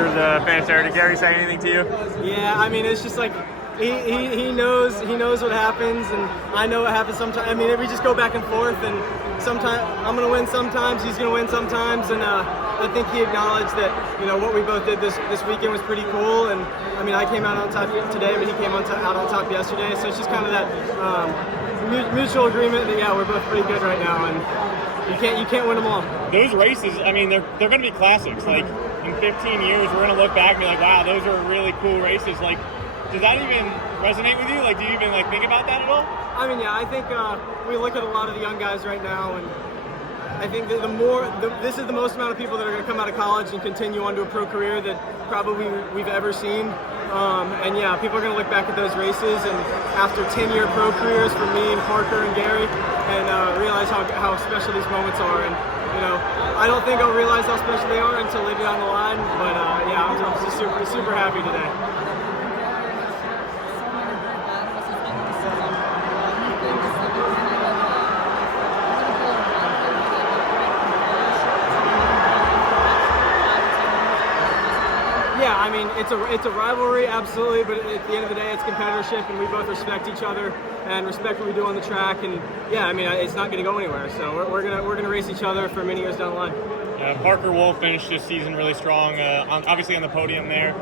through the finish there. Did Gary say anything to you? Yeah, I mean, it's just like he knows what happens, and I know what happens sometimes. I mean, we just go back and forth, and sometimes I'm gonna win, sometimes he's gonna win, sometimes, and I think he acknowledged that what we both did this weekend was pretty cool, and I mean, I came out on top today, but he came out on top yesterday, so it's just kind of that mutual agreement that we're both pretty good right now, and you can't win them all. Those races, I mean, they're going to be classics. Like in 15 years, we're going to look back and be like, wow, those are really cool races. Like, does that even resonate with you? Like, do you even think about that at all? I mean, yeah, I think we look at a lot of the young guys right now, and I think that this is the most amount of people that are going to come out of college and continue on to a pro career that probably we've ever seen. And yeah, people are going to look back at those races, and after 10-year pro careers for me and Parker and Gary, and realize how special these moments are. And I don't think I'll realize how special they are until later down the line. But yeah, I'm just super happy today. Yeah, I mean, it's a rivalry, absolutely, but at the end of the day, it's competitorship, and we both respect each other and respect what we do on the track. And yeah, I mean, it's not going to go anywhere. So we're gonna race each other for many years down the line. Parker Wolf finished this season really strong, obviously on the podium there.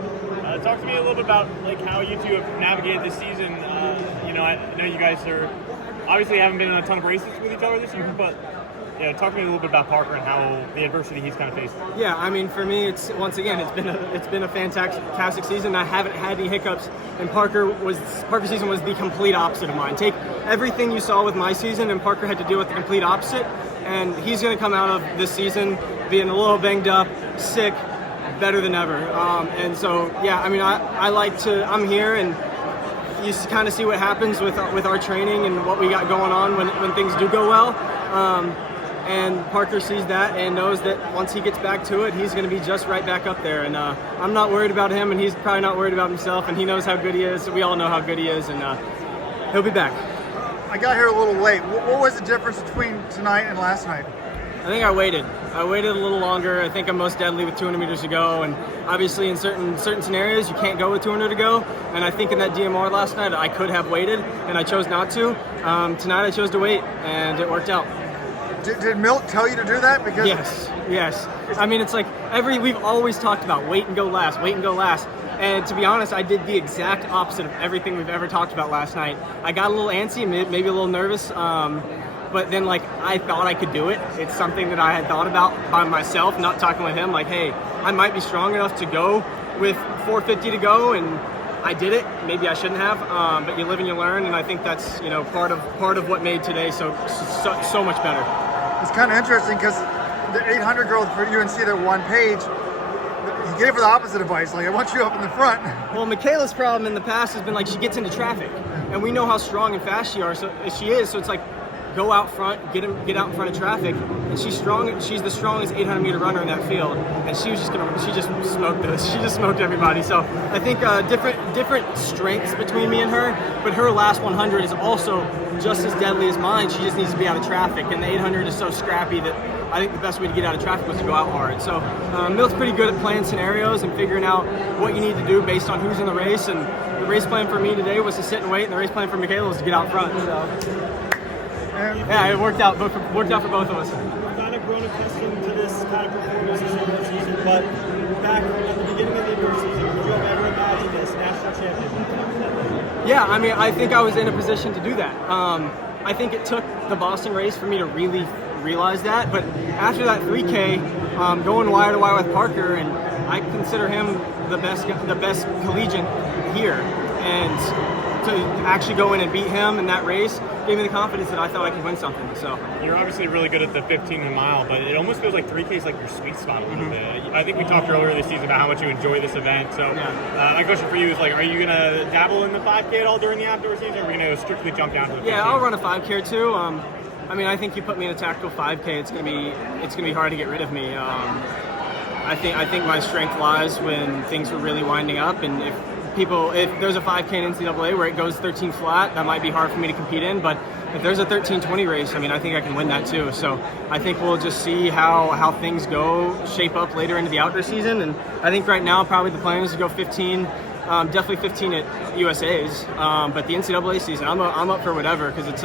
Talk to me a little bit about how you two have navigated this season. I know you guys obviously haven't been in a ton of races with each other this year, but talk to me a little bit about Parker and how the adversity he's kind of faced. Yeah, I mean, for me, it's been a fantastic season. I haven't had any hiccups, and Parker's season was the complete opposite of mine. Take everything you saw with my season, and Parker had to deal with the complete opposite. And he's going to come out of this season being a little banged up, sick, better than ever. And so, yeah, I mean, I'm here, and you kind of see what happens with our training and what we got going on when things do go well. And Parker sees that and knows that once he gets back to it, he's going to be just right back up there. And I'm not worried about him, and he's probably not worried about himself. And he knows how good he is. We all know how good he is, and he'll be back. I got here a little late. What was the difference between tonight and last night? I think I waited a little longer. I think I'm most deadly with 200 meters to go, and obviously in certain scenarios you can't go with 200 to go. And I think in that DMR last night I could have waited, and I chose not to. Tonight I chose to wait, and it worked out. Did Milt tell you to do that? Because yes. I mean, it's like we've always talked about wait and go last. And to be honest, I did the exact opposite of everything we've ever talked about last night. I got a little antsy, maybe a little nervous, but then I thought I could do it. It's something that I had thought about by myself, not talking with him. Hey, I might be strong enough to go with 450 to go, and I did it. Maybe I shouldn't have, but you live and you learn, and I think that's part of what made today so much better. It's kind of interesting because the 800 girl for UNC that won Paige, he gave her the opposite advice. I want you up in the front. Well, Michaela's problem in the past has been she gets into traffic, and we know how strong and fast she is. So it's go out front, get out in front of traffic, and she's strong. She's the strongest 800 meter runner in that field, and she just smoked this. She just smoked everybody. So I think different strengths between me and her, but her last 100 is also just as deadly as mine. She just needs to be out of traffic, and the 800 is so scrappy that I think the best way to get out of traffic was to go out hard. So Milt's pretty good at playing scenarios and figuring out what you need to do based on who's in the race. And the race plan for me today was to sit and wait, and the race plan for Michaela was to get out front. So yeah, it worked out for both of us. We've kind of grown accustomed to this kind of performance this regular season, but back at the beginning of the regular season, would you have ever imagined this national championship? Yeah, I mean, I think I was in a position to do that. I think it took the Boston race for me to really realize that, but after that 3K, going wire to wire with Parker, and I consider him the best collegiate here, and to actually go in and beat him in that race gave me the confidence that I thought I could win something. So you're obviously really good at the 15 mile, but it almost feels like 3K is your sweet spot a little bit. I think we talked earlier this season about how much you enjoy this event. So my question for you is are you going to dabble in the 5K at all during the outdoor season, or are we going to strictly jump down to the 15? Yeah, I'll run a 5K too. I mean, I think you put me in a tactical 5K, it's gonna be hard to get rid of me. I think my strength lies when things were really winding up, and if there's a 5K in NCAA where it goes 13 flat, that might be hard for me to compete in. But if there's a 13:20 race, I mean, I think I can win that too. So I think we'll just see how things shape up later into the outdoor season. And I think right now probably the plan is to go 15, definitely 15 at USA's. But the NCAA season, I'm up for whatever, because it's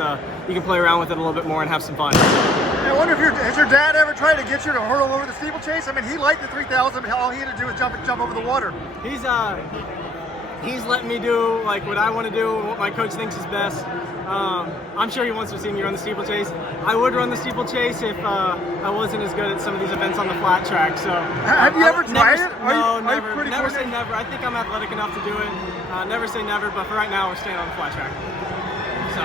you can play around with it a little bit more and have some fun. I wonder if has your dad ever tried to get you to hurdle over the steeplechase? I mean, he liked the 3,000, but all he had to do was jump over the water. He's letting me do like what I want to do, what my coach thinks is best. I'm sure he wants to see me run the steeplechase. I would run the steeplechase if I wasn't as good at some of these events on the flat track. So have you ever tried it? No, never. Are you Never say never. I think I'm athletic enough to do it. Never say never, but for right now, we're staying on the flat track. So.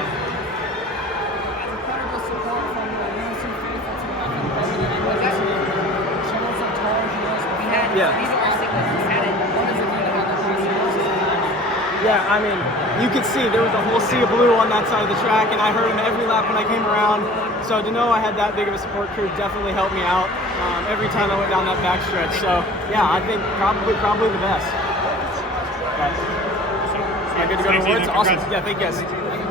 Incredible support from the UNC faithful to the show us how tall he was. We had these are our cyclists had it. What does it mean to have the Yeah, I mean, you could see there was a whole sea of blue on that side of the track, and I heard him every lap when I came around. So to know I had that big of a support crew definitely helped me out every time I went down that backstretch. So yeah, I think probably the best. But, good to go to awards. Awesome. Yeah, thank you guys.